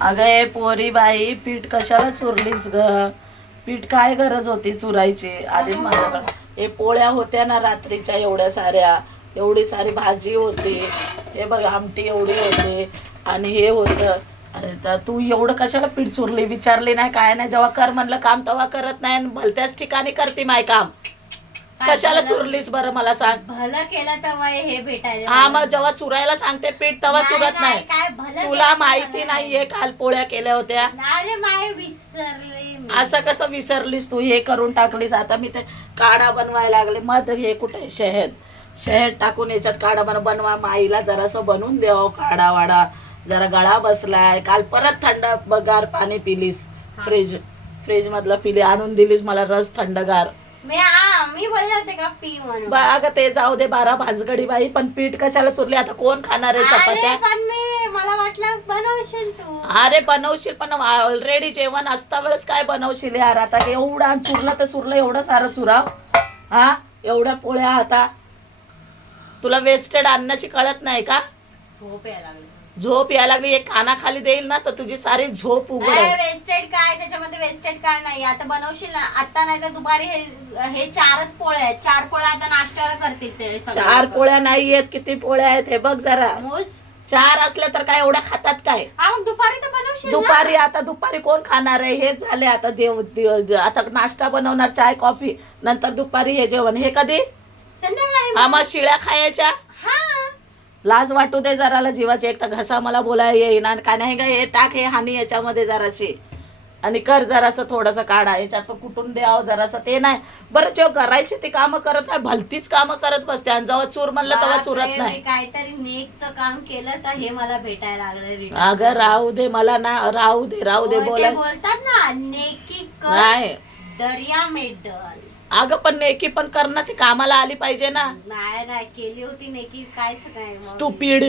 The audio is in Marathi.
अगं हे पोरी बाई पीठ कशाला चुरलीस ग? पीठ काय गरज होती चुरायची? आधीच माझ्याकडे हे पोळ्या होत्या ना रात्रीच्या एवढ्या साऱ्या, एवढी सारी भाजी होती, हे बघ आमटी एवढी होती आणि हे होतं. अरे तर तू एवढं कशाला पीठ चुरली? विचारली नाही काय नाही. जेव्हा कर म्हणलं काम तेव्हा करत नाही आणि भलत्याच ठिकाणी करते माय काम. कशाला चुरलीस बरं मला सांग? भलं केलं तेव्हा हे भेटायला. हा मग जेव्हा चुरायला सांगते पीठ तेव्हा चुरत नाही. काय भलं तुला केलं माहिती मला. नाहीये काल पोळ्या केल्या होत्या. अरे माय विसरले मी. असं कसं विसरलीस तू? हे करून टाकलीस. आता मी ते काढा बनवायला लागले. मध हे कुठे शहद टाकून याच्यात काढा बनवा. माईला जरासं बनवून द्यावं काढा वाडा. जरा गळा बसलाय. काल परत थंड गार पाणी पिलीस. फ्रीज मधलं पिली आणून दिलीस मला रस थंडगार. मी बोलले होते का पी म्हणून. अगं ते जाऊ दे 12 भानगडी बाई, पण पीठ कशाला चुरली? आता कोण खाणार आहे चपात्या? अरे पण मला वाटलं बनवशील तू. अरे बनवशील पण ऑलरेडी जेवण असता वेळेस काय बनवशील यार? आता एवढा चुरलं तर चुरलं, एवढं सारं चुराव. हा एवढ्या पोळ्या आता तुला वेस्टेड अन्नाची कळत नाही का? झोप यायला लागली. झोप यायला लागली. एक कानाखाली देईल ना तर तुझी सारी झोप उघडेल. वेस्टेड काय त्याच्यामध्ये? वेस्टेड काय नाही. आता बनवशील ना आता, नाही तर दुपारी हे 4च पोळ्या आहेत. 4 पोळ्या आता नाश्त्याला करतील ते सगळे 4 लोकं. पोळ्या नाहीयेत, किती पोळ्या आहेत हे बघ जरा. मूस 4 असल्या तर काय एवढ्या खातात काय? हा मग दुपारी तर बनवशील ना. दुपारी आता दुपारी कोण खाणार आहे? हेच झाले आता आता नाश्ता बनवणार, चाय कॉफी, नंतर दुपारी हे जेवण. हे कधी? संध्याकाळी हा मग शिळ्या खायच्या? हा लाज वाटू दे जराला जीवाची. एक तर घसा मला बोलाय येईन आणि काय नाही का हे टाक हे हानी याच्यामध्ये जराशी आणि कर जरासं थोडंसं काढा याच्यात कुठून द्यावं जरासं. ते नाही बरं जेव्हा करायची ती कामं करत नाही, भलतीच कामं करत बसते आणि जेव्हा चूर म्हणलं तेव्हा चुरत बापरे, नाही. मी काहीतरी नेकचं काम केलं तर हे मला भेटायला लागलं. अगं राहू दे मला ना, राहू दे बोलाय. बोलतात ना नेकी कर नाही दर्या मेडल. अगं पण नेकी पण कर ना, ती कामाला आली पाहिजे ना. नाही केली होती नेकी कायच काय मग. स्टुपिड.